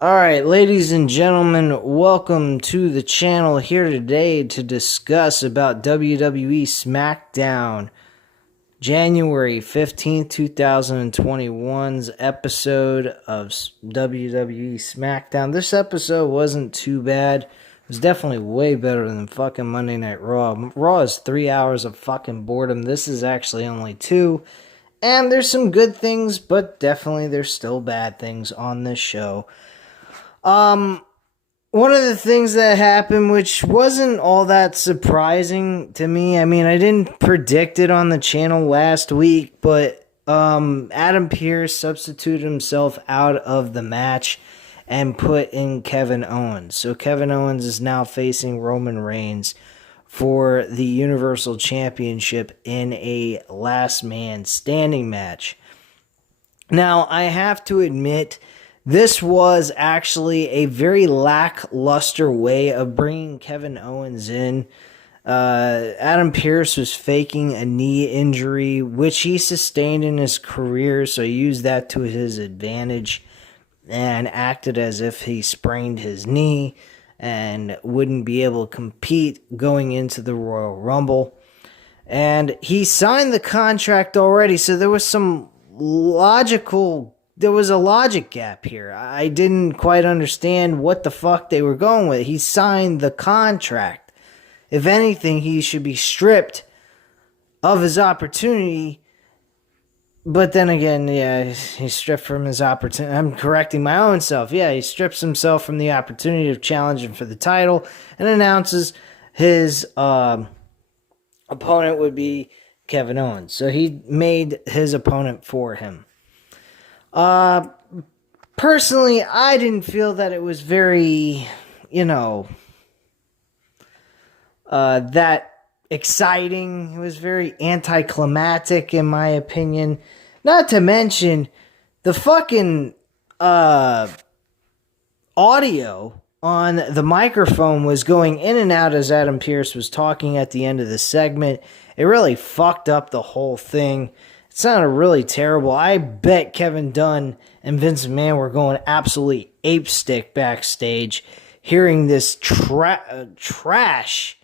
Alright, ladies and gentlemen, welcome to the channel here today to discuss about WWE Smackdown, January 15th, 2021's episode of WWE Smackdown. This episode wasn't too bad. It was definitely way better than fucking Monday Night Raw. Raw is 3 hours of fucking boredom. This is actually only 2. And there's some good things, but definitely there's still bad things on this show. One of the things that happened, which wasn't all that surprising to me, I mean, I didn't predict it on the channel last week, but, Adam Pearce substituted himself out of the match and put in Kevin Owens. So Kevin Owens is now facing Roman Reigns for the Universal Championship in a last man standing match. Now, I have to admit, this was actually a very lackluster way of bringing Kevin Owens in. Adam Pearce was faking a knee injury, which he sustained in his career, so he used that to his advantage and acted as if he sprained his knee and wouldn't be able to compete going into the Royal Rumble. And he signed the contract already, so there was a logic gap here. I didn't quite understand what the fuck they were going with. He signed the contract. If anything, he should be stripped of his opportunity. But then again, yeah, he's stripped from his opportunity. I'm correcting my own self. Yeah, he strips himself from the opportunity of challenging for the title and announces his opponent would be Kevin Owens. So he made his opponent for him. Personally, I didn't feel that it was very, that exciting. It was very anticlimactic, in my opinion. Not to mention, the fucking, audio on the microphone was going in and out as Adam Pearce was talking at the end of the segment. It really fucked up the whole thing. It sounded really terrible. I bet Kevin Dunn and Vince McMahon were going absolutely apestick backstage hearing this trash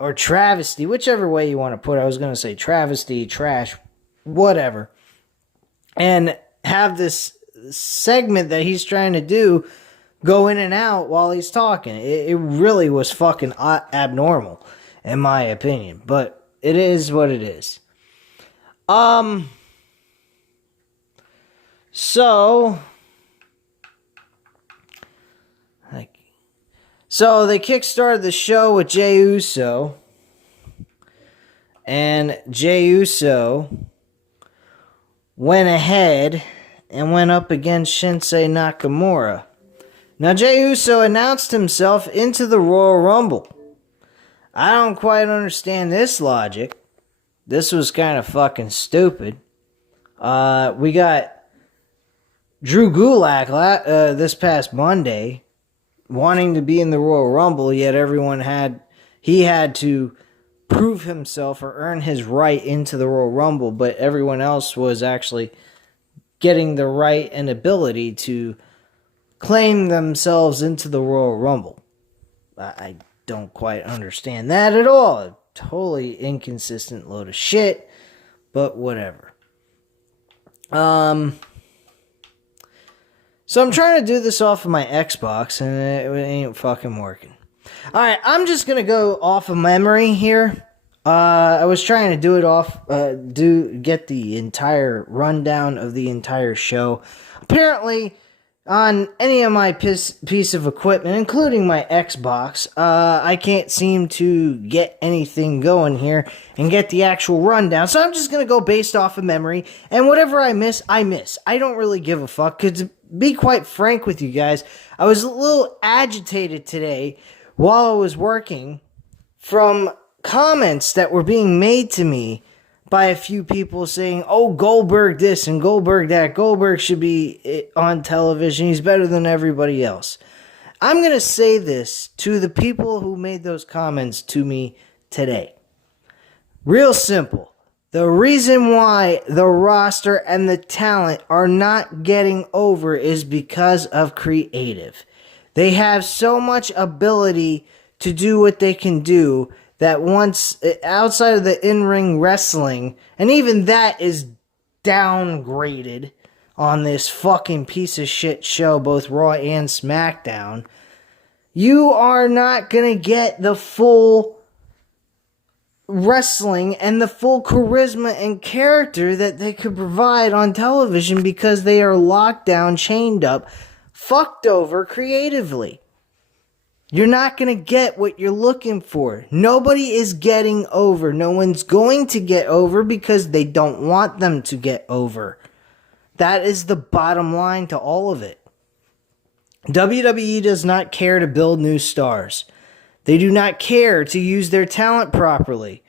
or travesty, whichever way you want to put it. I was going to say travesty, trash, whatever. And have this segment that he's trying to do go in and out while he's talking. It really was fucking abnormal, in my opinion. But it is what it is. So they kickstarted the show with Jey Uso, and Jey Uso went ahead and went up against Shinsuke Nakamura. Now, Jey Uso announced himself into the Royal Rumble. I don't quite understand this logic. This was kind of fucking stupid. We got Drew Gulak this past Monday wanting to be in the Royal Rumble, yet he had to prove himself or earn his right into the Royal Rumble, but everyone else was actually getting the right and ability to claim themselves into the Royal Rumble. I don't quite understand that at all. A totally inconsistent load of shit, but whatever. So I'm trying to do this off of my Xbox, and it ain't fucking working. Alright, I'm just gonna go off of memory here. I was trying to do it get the entire rundown of the entire show. Apparently, on any of my piece of equipment, including my Xbox, I can't seem to get anything going here and get the actual rundown. So I'm just going to go based off of memory, and whatever I miss, I miss. I don't really give a fuck, because to be quite frank with you guys, I was a little agitated today while I was working from comments that were being made to me by a few people saying, oh, Goldberg this and Goldberg that. Goldberg should be on television. He's better than everybody else. I'm going to say this to the people who made those comments to me today. Real simple. The reason why the roster and the talent are not getting over is because of creative. They have so much ability to do what they can do that once outside of the in-ring wrestling, and even that is downgraded on this fucking piece of shit show, both Raw and SmackDown, you are not gonna get the full wrestling and the full charisma and character that they could provide on television because they are locked down, chained up, fucked over creatively. You're not going to get what you're looking for. Nobody is getting over. No one's going to get over because they don't want them to get over. That is the bottom line to all of it. WWE does not care to build new stars. They do not care to use their talent properly.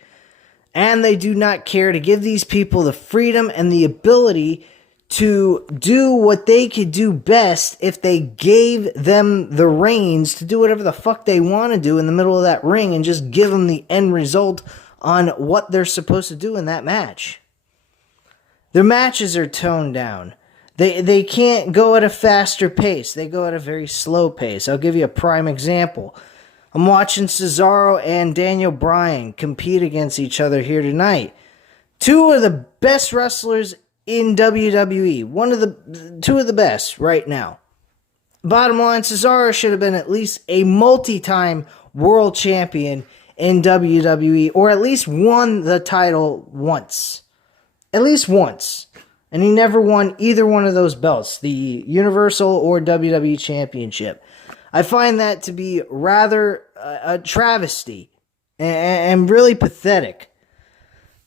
And they do not care to give these people the freedom and the ability to do what they could do best if they gave them the reins to do whatever the fuck they want to do in the middle of that ring and just give them the end result on what they're supposed to do in that match. Their matches are toned down. They can't go at a faster pace. They go at a very slow pace. I'll give you a prime example. I'm watching Cesaro and Daniel Bryan compete against each other here tonight. Two of the best wrestlers in WWE. Two of the best right now. Bottom line, Cesaro should have been at least a multi-time world champion in WWE, or at least won the title once. At least once. And he never won either one of those belts, the Universal or WWE Championship. I find that to be rather a travesty and really pathetic.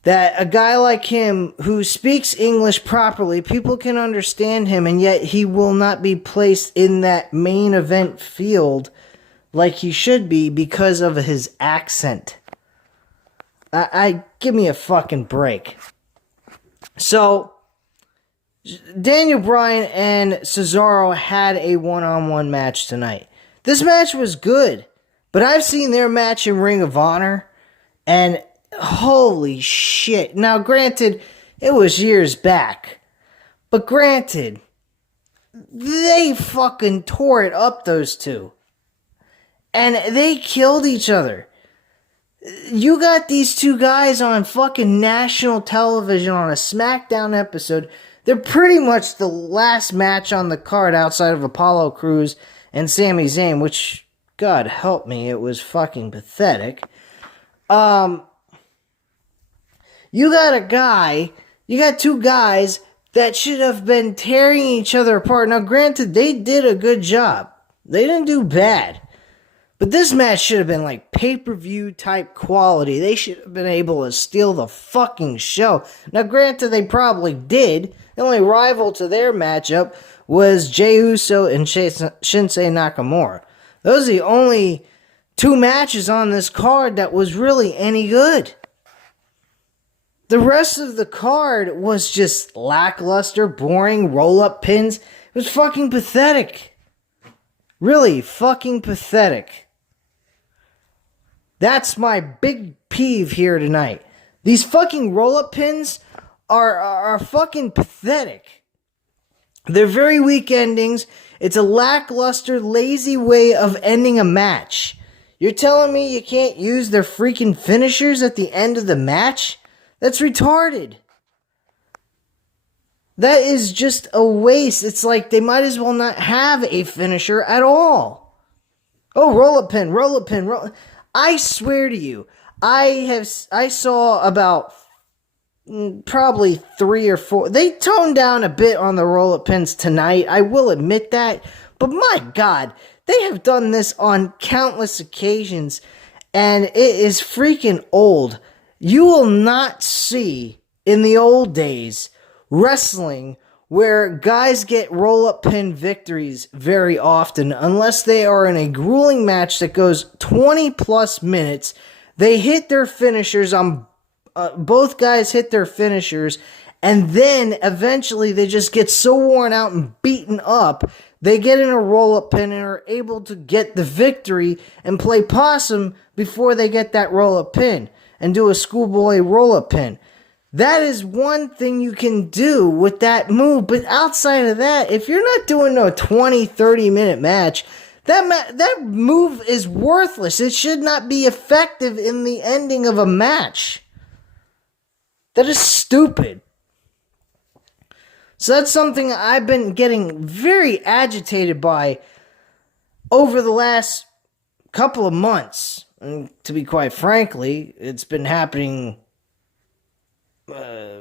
That a guy like him who speaks English properly, people can understand him, and yet he will not be placed in that main event field like he should be because of his accent. Give me a fucking break. So, Daniel Bryan and Cesaro had a one-on-one match tonight. This match was good, but I've seen their match in Ring of Honor, and holy shit. Now, granted, it was years back, but granted, they fucking tore it up, those two. And they killed each other. You got these two guys on fucking national television on a SmackDown episode. They're pretty much the last match on the card outside of Apollo Crews and Sami Zayn, which, God help me, it was fucking pathetic. You got two guys that should have been tearing each other apart. Now, granted, they did a good job. They didn't do bad. But this match should have been like pay-per-view type quality. They should have been able to steal the fucking show. Now, granted, they probably did. The only rival to their matchup was Jey Uso and Shinsuke Nakamura. Those are the only two matches on this card that was really any good. The rest of the card was just lackluster, boring, roll-up pins. It was fucking pathetic. Really fucking pathetic. That's my big peeve here tonight. These fucking roll-up pins are fucking pathetic. They're very weak endings. It's a lackluster, lazy way of ending a match. You're telling me you can't use their freaking finishers at the end of the match? That's retarded. That is just a waste. It's like they might as well not have a finisher at all. Oh, roll-up pin, roll-up pin, roll. I swear to you, I saw about probably 3 or 4. They toned down a bit on the roll-up pins tonight. I will admit that. But my God, they have done this on countless occasions, and it is freaking old. You will not see in the old days wrestling where guys get roll-up pin victories very often unless they are in a grueling match that goes 20 plus minutes. They hit their finishers on both guys hit their finishers, and then eventually they just get so worn out and beaten up they get in a roll-up pin and are able to get the victory and play possum before they get that roll-up pin and do a schoolboy roll-up pin. That is one thing you can do with that move. But outside of that, if you're not doing a 20, 30-minute match, that move is worthless. It should not be effective in the ending of a match. That is stupid. So that's something I've been getting very agitated by over the last couple of months. And to be quite frankly, it's been happening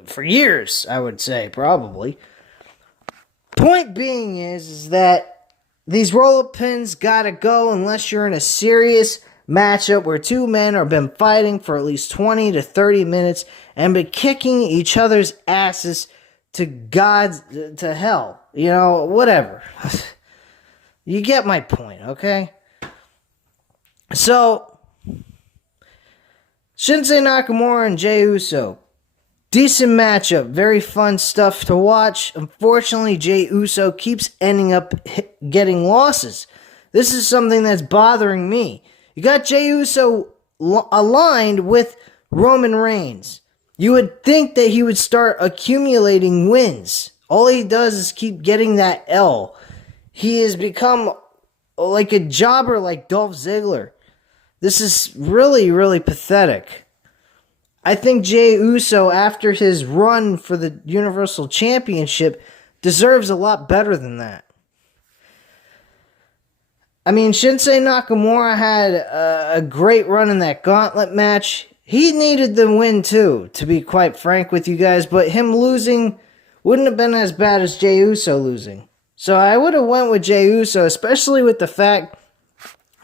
for years, I would say, probably. Point being is that these roll-up pins gotta go unless you're in a serious matchup where two men have been fighting for at least 20 to 30 minutes and been kicking each other's asses to hell. Whatever. You get my point, okay? So, Shinsuke Nakamura and Jey Uso. Decent matchup. Very fun stuff to watch. Unfortunately, Jey Uso keeps ending up getting losses. This is something that's bothering me. You got Jey Uso aligned with Roman Reigns. You would think that he would start accumulating wins. All he does is keep getting that L. He has become like a jobber like Dolph Ziggler. This is really, really pathetic. I think Jey Uso, after his run for the Universal Championship, deserves a lot better than that. I mean, Shinsuke Nakamura had a great run in that gauntlet match. He needed the win too, to be quite frank with you guys, but him losing wouldn't have been as bad as Jey Uso losing. So I would have went with Jey Uso, especially with the fact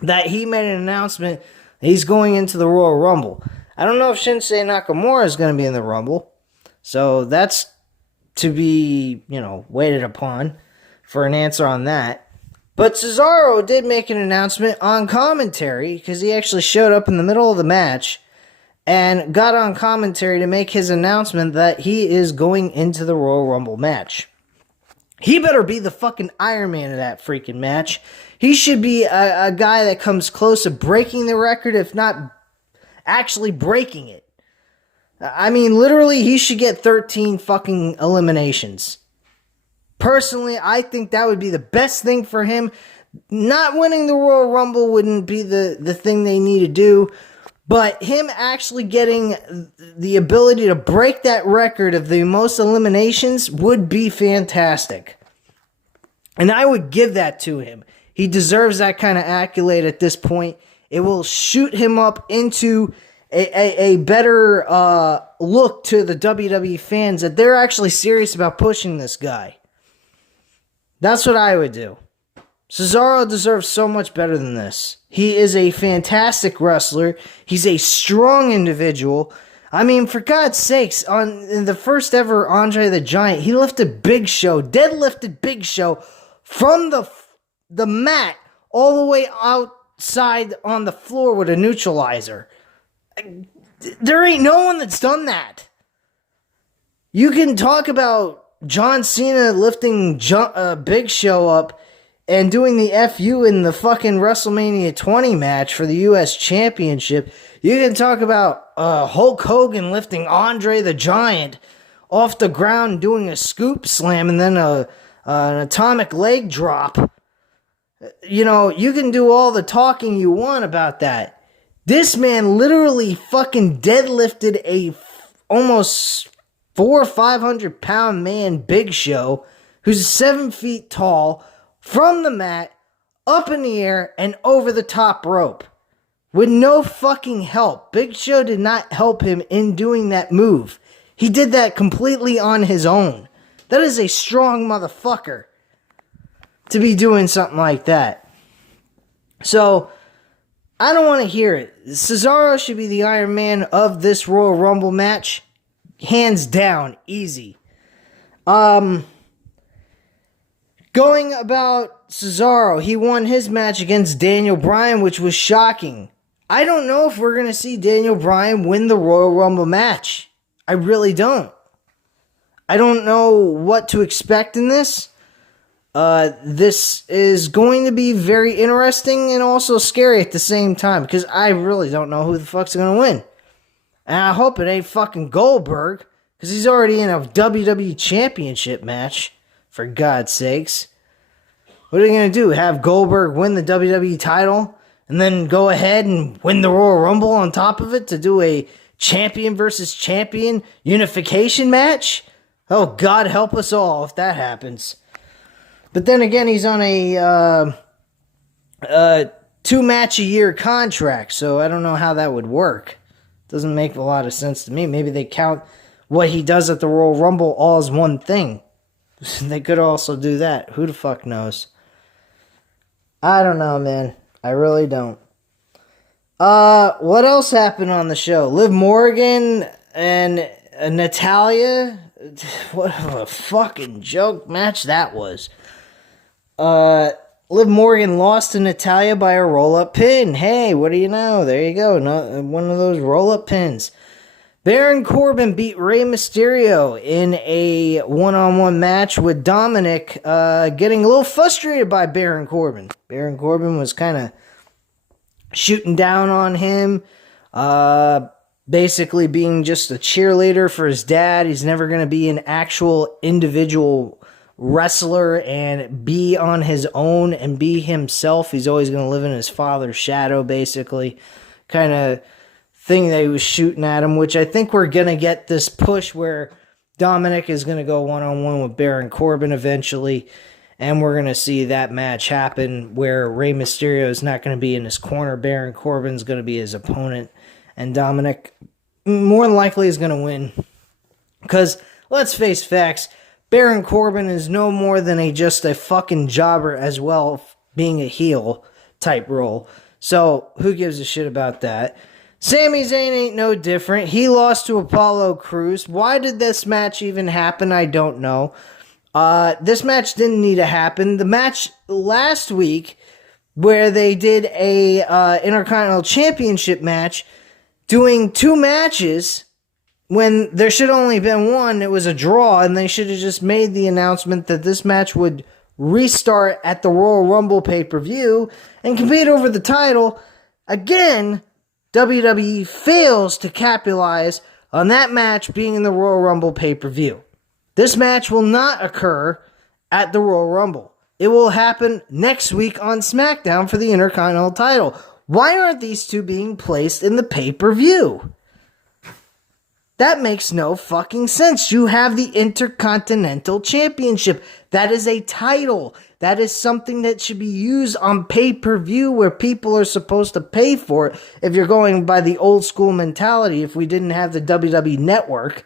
that he made an announcement that he's going into the Royal Rumble. I don't know if Shinsuke Nakamura is going to be in the Rumble, so that's to be, waited upon for an answer on that. But Cesaro did make an announcement on commentary, because he actually showed up in the middle of the match and got on commentary to make his announcement that he is going into the Royal Rumble match. He better be the fucking Iron Man of that freaking match. He should be a guy that comes close to breaking the record, if not actually breaking it. I mean, literally, he should get 13 fucking eliminations. Personally, I think that would be the best thing for him. Not winning the Royal Rumble wouldn't be the thing they need to do, but him actually getting the ability to break that record of the most eliminations would be fantastic. And I would give that to him. He deserves that kind of accolade at this point. It will shoot him up into a better look to the WWE fans that they're actually serious about pushing this guy. That's what I would do. Cesaro deserves so much better than this. He is a fantastic wrestler. He's a strong individual. I mean, for God's sakes, in the first ever Andre the Giant, he deadlifted Big Show from the mat all the way outside on the floor with a neutralizer. There ain't no one that's done that. You can talk about John Cena lifting Big Show up and doing the FU in the fucking WrestleMania 20 match for the U.S. Championship. You can talk about Hulk Hogan lifting Andre the Giant off the ground doing a scoop slam and then an atomic leg drop. You can do all the talking you want about that. This man literally fucking deadlifted a almost 400 or 500 pound man, Big Show, who's 7 feet tall, from the mat, up in the air, and over the top rope. With no fucking help. Big Show did not help him in doing that move. He did that completely on his own. That is a strong motherfucker to be doing something like that. So, I don't want to hear it. Cesaro should be the Iron Man of this Royal Rumble match. Hands down. Easy. Going about Cesaro, he won his match against Daniel Bryan, which was shocking. I don't know if we're going to see Daniel Bryan win the Royal Rumble match. I really don't. I don't know what to expect in this. This is going to be very interesting and also scary at the same time, because I really don't know who the fuck's going to win. And I hope it ain't fucking Goldberg, Because he's already in a WWE Championship match, for God's sakes. What are they going to do? Have Goldberg win the WWE title and then go ahead and win the Royal Rumble on top of it to do a champion versus champion unification match? Oh, God help us all if that happens. But then again, he's on a 2-match-a-year contract, so I don't know how that would work. Doesn't make a lot of sense to me. Maybe they count what he does at the Royal Rumble all as one thing. They could also do that. Who the fuck knows? I don't know, man. I really don't. What else happened on the show? Liv Morgan and Natalya. What a fucking joke match that was. Liv Morgan lost to Natalya by a roll-up pin. Hey, what do you know? There you go. One of those roll-up pins. Baron Corbin beat Rey Mysterio in a one-on-one match with Dominic getting a little frustrated by Baron Corbin. Baron Corbin was kind of shooting down on him, basically being just a cheerleader for his dad. He's never going to be an actual individual wrestler and be on his own and be himself. He's always going to live in his father's shadow, basically. Kind of thing that he was shooting at him, which I think we're going to get this push where Dominic is going to go one-on-one with Baron Corbin eventually, and we're going to see that match happen where Rey Mysterio is not going to be in his corner. Baron Corbin's going to be his opponent, and Dominic more than likely is going to win. Because, let's face facts, Baron Corbin is no more than just a fucking jobber as well, being a heel type role. So, who gives a shit about that? Sami Zayn ain't no different. He lost to Apollo Crews. Why did this match even happen? I don't know. This match didn't need to happen. The match last week, where they did a Intercontinental Championship match, doing 2 matches, when there should only been one, it was a draw, and they should have just made the announcement that this match would restart at the Royal Rumble pay-per-view and compete over the title. Again, WWE fails to capitalize on that match being in the Royal Rumble pay-per-view. This match will not occur at the Royal Rumble. It will happen next week on Smackdown for the Intercontinental title. Why aren't these two being placed in the pay-per-view? That makes no fucking sense. You have the Intercontinental Championship. That is a title. That is something that should be used on pay-per-view where people are supposed to pay for it. If you're going by the old school mentality, if we didn't have the WWE Network.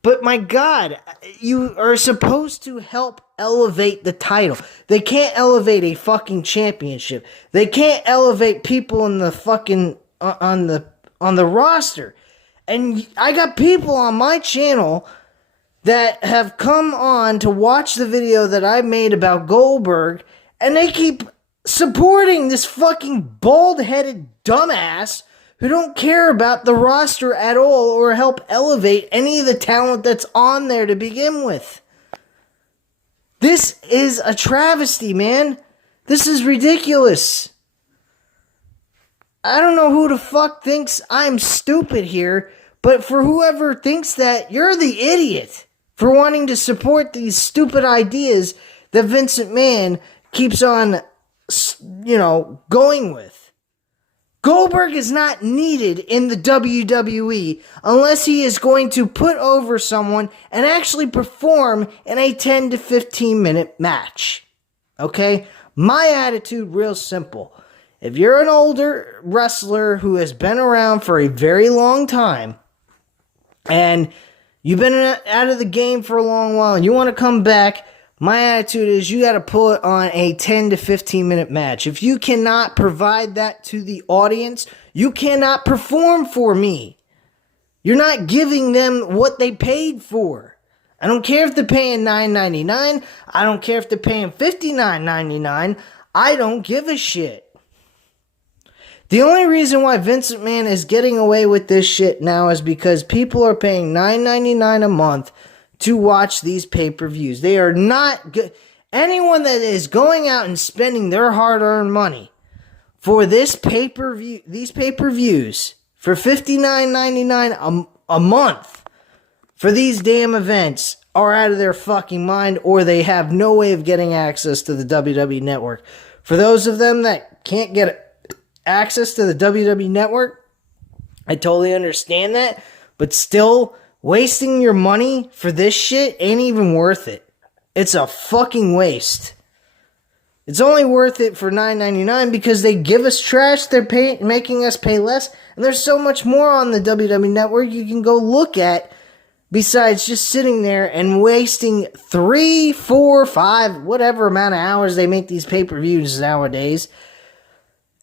But my God, you are supposed to help elevate the title. They can't elevate a fucking championship. They can't elevate people in the fucking on the roster. And I got people on my channel that have come on to watch the video that I made about Goldberg, and they keep supporting this fucking bald-headed dumbass who don't care about the roster at all or help elevate any of the talent that's on there to begin with. This is a travesty, man. This is ridiculous. I don't know who the fuck thinks I'm stupid here, but for whoever thinks that, you're the idiot for wanting to support these stupid ideas that Vince McMahon keeps on, going with. Goldberg is not needed in the WWE unless he is going to put over someone and actually perform in a 10 to 15 minute match. Okay? My attitude, real simple. If you're an older wrestler who has been around for a very long time, and you've been out of the game for a long while, and you want to come back, my attitude is you got to put on a 10 to 15 minute match. If you cannot provide that to the audience, you cannot perform for me. You're not giving them what they paid for. I don't care if they're paying $9.99. I don't care if they're paying $59.99. I don't give a shit. The only reason why Vince McMahon is getting away with this shit now is because people are paying $9.99 a month to watch these pay-per-views. They are not good. Anyone that is going out and spending their hard-earned money for this these pay-per-views for $59.99 a month for these damn events are out of their fucking mind, or they have no way of getting access to the WWE Network. For those of them that can't get access to the WWE Network, I totally understand that, but still, wasting your money for this shit ain't even worth it. It's a fucking waste. It's only worth it for $9.99 because they give us trash, they're making us pay less, and there's so much more on the WWE Network you can go look at besides just sitting there and wasting 3, 4, 5, whatever amount of hours they make these pay-per-views nowadays,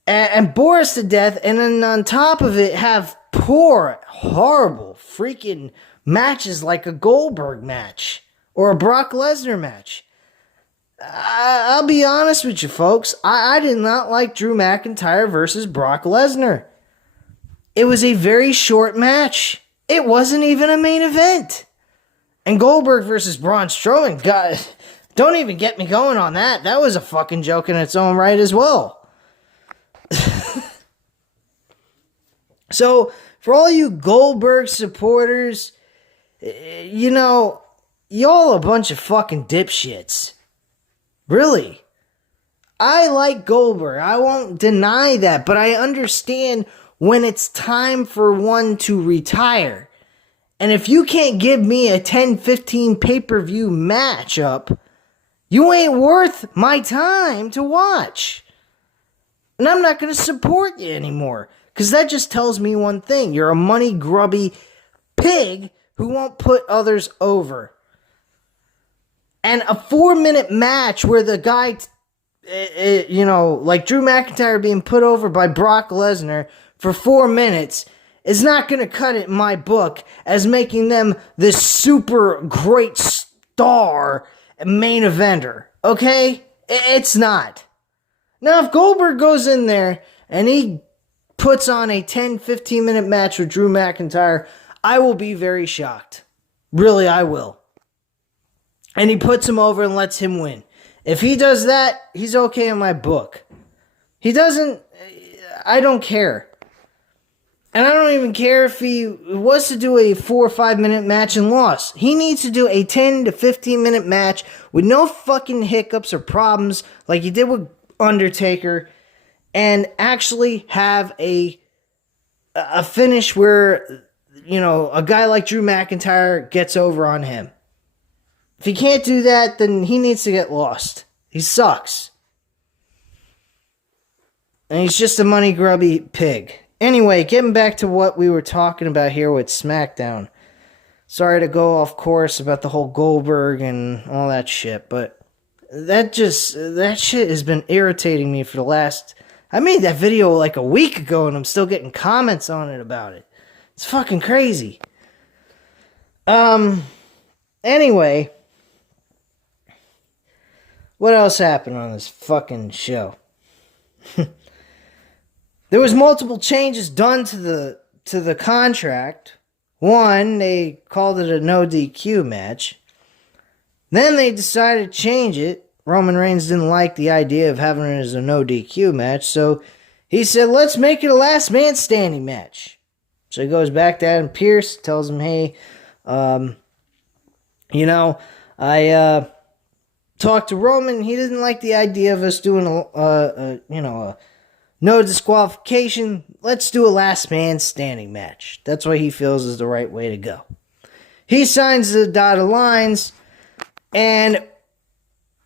and bore us to death, and then on top of it have poor, horrible freaking matches like a Goldberg match or a Brock Lesnar match. I'll be honest with you folks, I did not like Drew McIntyre versus Brock Lesnar. It was a very short match. It wasn't even a main event. And Goldberg versus Braun Strowman, God, don't even get me going on that. That was a fucking joke in its own right as well. So, for all you Goldberg supporters, you know, y'all a bunch of fucking dipshits. Really. I like Goldberg. I won't deny that, but I understand when it's time for one to retire. And if you can't give me a 10-15 pay-per-view matchup, you ain't worth my time to watch. And I'm not going to support you anymore. Because that just tells me one thing. You're a money-grubby pig who won't put others over. And a 4-minute match where the guy, like Drew McIntyre being put over by Brock Lesnar for 4 minutes is not going to cut it in my book as making them this super great star main eventer. Okay? It's not. Now, if Goldberg goes in there and he puts on a 10-15 minute match with Drew McIntyre, I will be very shocked. Really, I will. And he puts him over and lets him win. If he does that, he's okay in my book. He doesn't, I don't care. And I don't even care if he was to do a 4 or 5 minute match and lost. He needs to do a 10 to 15 minute match with no fucking hiccups or problems like he did with Undertaker, and actually have a finish where, you know, a guy like Drew McIntyre gets over on him. If he can't do that, then he needs to get lost. He sucks. And he's just a money grubby pig. Anyway, getting back to what we were talking about here with Smackdown. Sorry to go off course about the whole Goldberg and all that shit, but that shit has been irritating me for the last... I made that video like a week ago and I'm still getting comments on it about it. It's fucking crazy. Anyway... What else happened on this fucking show? There was multiple changes done to the contract. One, they called it a no DQ match. Then they decided to change it. Roman Reigns didn't like the idea of having it as a no DQ match, so he said, let's make it a last man standing match. So he goes back to Adam Pearce, tells him, hey, I talked to Roman. He didn't like the idea of us doing a no disqualification. Let's do a last man standing match. That's what he feels is the right way to go. He signs the dotted lines, and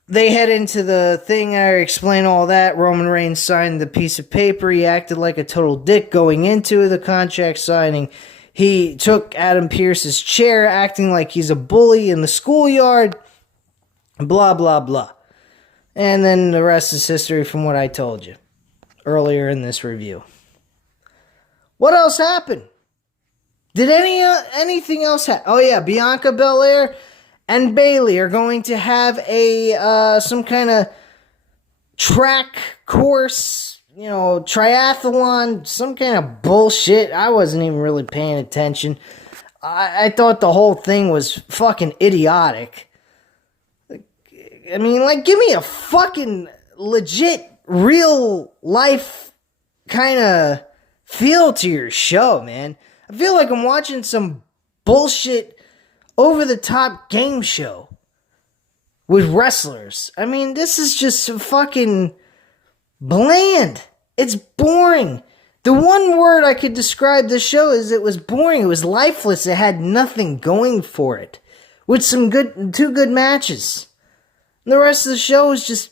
they head into the thing. I explain all that. Roman Reigns signed the piece of paper. He acted like a total dick going into the contract signing. He took Adam Pearce's chair, acting like he's a bully in the schoolyard. Blah, blah, blah. And then the rest is history from what I told you earlier in this review. What else happened? Did anything else happen? Oh yeah, Bianca Belair and Bayley are going to have a some kind of track course, triathlon, some kind of bullshit. I wasn't even really paying attention. I thought the whole thing was fucking idiotic. I mean, give me a fucking legit, real life kind of feel to your show, man. I feel like I'm watching some bullshit over-the-top game show with wrestlers. I mean, this is just fucking bland. It's boring. The one word I could describe this show is it was boring. It was lifeless. It had nothing going for it. With two good matches. And the rest of the show is just,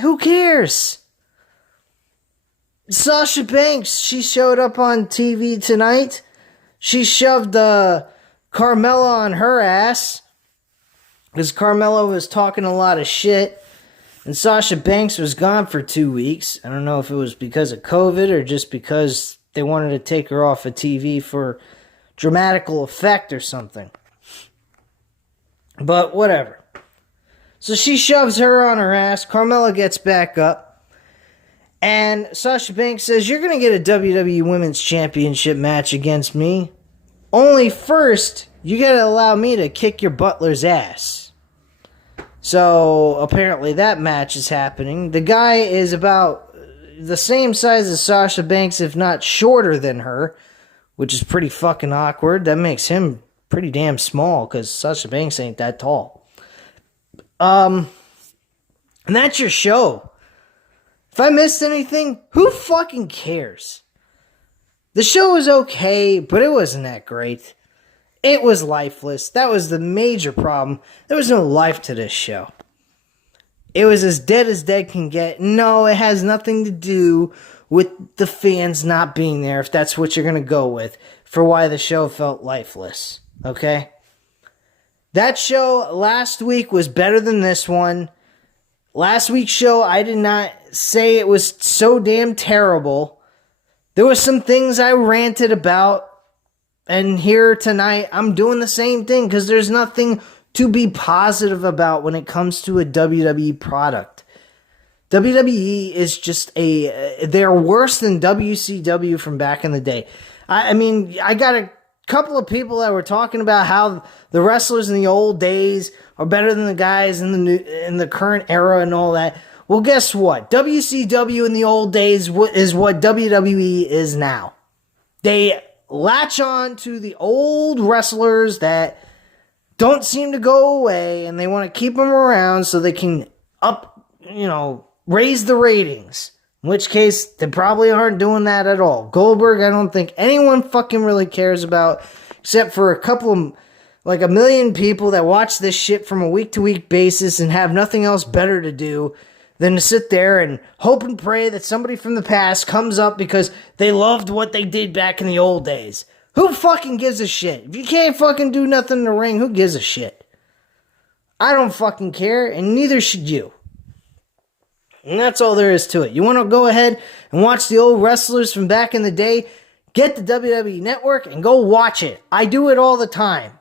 who cares? Sasha Banks, she showed up on TV tonight. She shoved Carmella on her ass. Because Carmella was talking a lot of shit. And Sasha Banks was gone for 2 weeks. I don't know if it was because of COVID or just because they wanted to take her off of TV for dramatical effect or something. But whatever. So she shoves her on her ass. Carmella gets back up. And Sasha Banks says, you're going to get a WWE Women's Championship match against me. Only first, you got to allow me to kick your butler's ass. So, apparently that match is happening. The guy is about the same size as Sasha Banks, if not shorter than her, which is pretty fucking awkward. That makes him pretty damn small, because Sasha Banks ain't that tall. And that's your show. If I missed anything, who fucking cares? The show was okay, but it wasn't that great. It was lifeless. That was the major problem. There was no life to this show. It was as dead can get. No, it has nothing to do with the fans not being there, if that's what you're going to go with, for why the show felt lifeless. Okay? That show last week was better than this one. Last week's show, I did not say it was so damn terrible. There were some things I ranted about. And here tonight, I'm doing the same thing. Because there's nothing to be positive about when it comes to a WWE product. WWE is just they're worse than WCW from back in the day. I mean, I got a couple of people that were talking about how the wrestlers in the old days are better than the guys in the current era and all that. Well, guess what? WCW in the old days is what WWE is now. They latch on to the old wrestlers that don't seem to go away, and they want to keep them around so they can raise the ratings. In which case, they probably aren't doing that at all. Goldberg, I don't think anyone fucking really cares about, except for a couple of, like, 1 million people that watch this shit from a week-to-week basis and have nothing else better to do than to sit there and hope and pray that somebody from the past comes up because they loved what they did back in the old days. Who fucking gives a shit? If you can't fucking do nothing in the ring, who gives a shit? I don't fucking care, and neither should you. And that's all there is to it. You want to go ahead and watch the old wrestlers from back in the day? Get the WWE Network and go watch it. I do it all the time.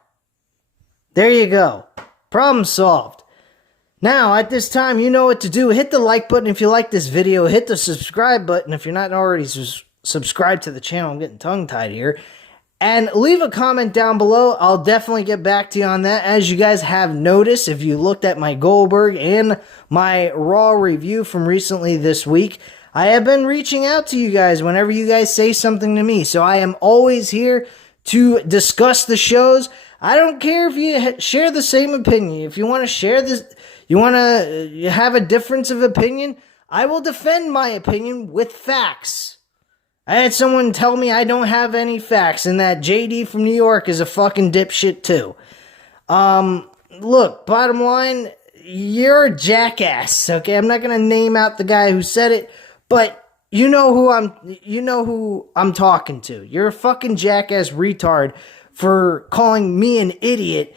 There you go. Problem solved. Now, at this time, you know what to do. Hit the like button if you like this video. Hit the subscribe button if you're not already subscribed to the channel. I'm getting tongue-tied here. And leave a comment down below. I'll definitely get back to you on that. As you guys have noticed, if you looked at my Goldberg and my Raw review from recently this week, I have been reaching out to you guys whenever you guys say something to me. So I am always here to discuss the shows. I don't care if you share the same opinion. If you want to share this, you want to have a difference of opinion, I will defend my opinion with facts. I had someone tell me I don't have any facts and that JD from New York is a fucking dipshit too. Look, bottom line, you're a jackass, okay? I'm not going to name out the guy who said it, but you know who I'm talking to. You're a fucking jackass retard for calling me an idiot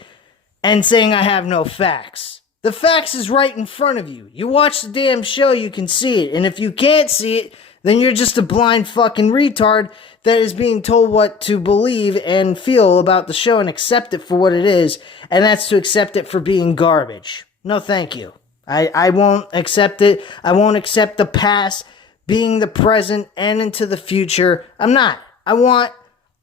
and saying I have no facts. The facts is right in front of you. You watch the damn show, you can see it. And if you can't see it, then you're just a blind fucking retard that is being told what to believe and feel about the show and accept it for what it is. And that's to accept it for being garbage. No, thank you. I won't accept it. I won't accept the past being the present and into the future. I'm not. I want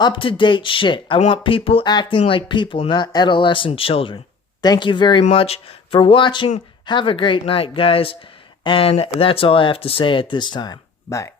up-to-date shit. I want people acting like people, not adolescent children. Thank you very much for watching. Have a great night, guys. And that's all I have to say at this time. Bye.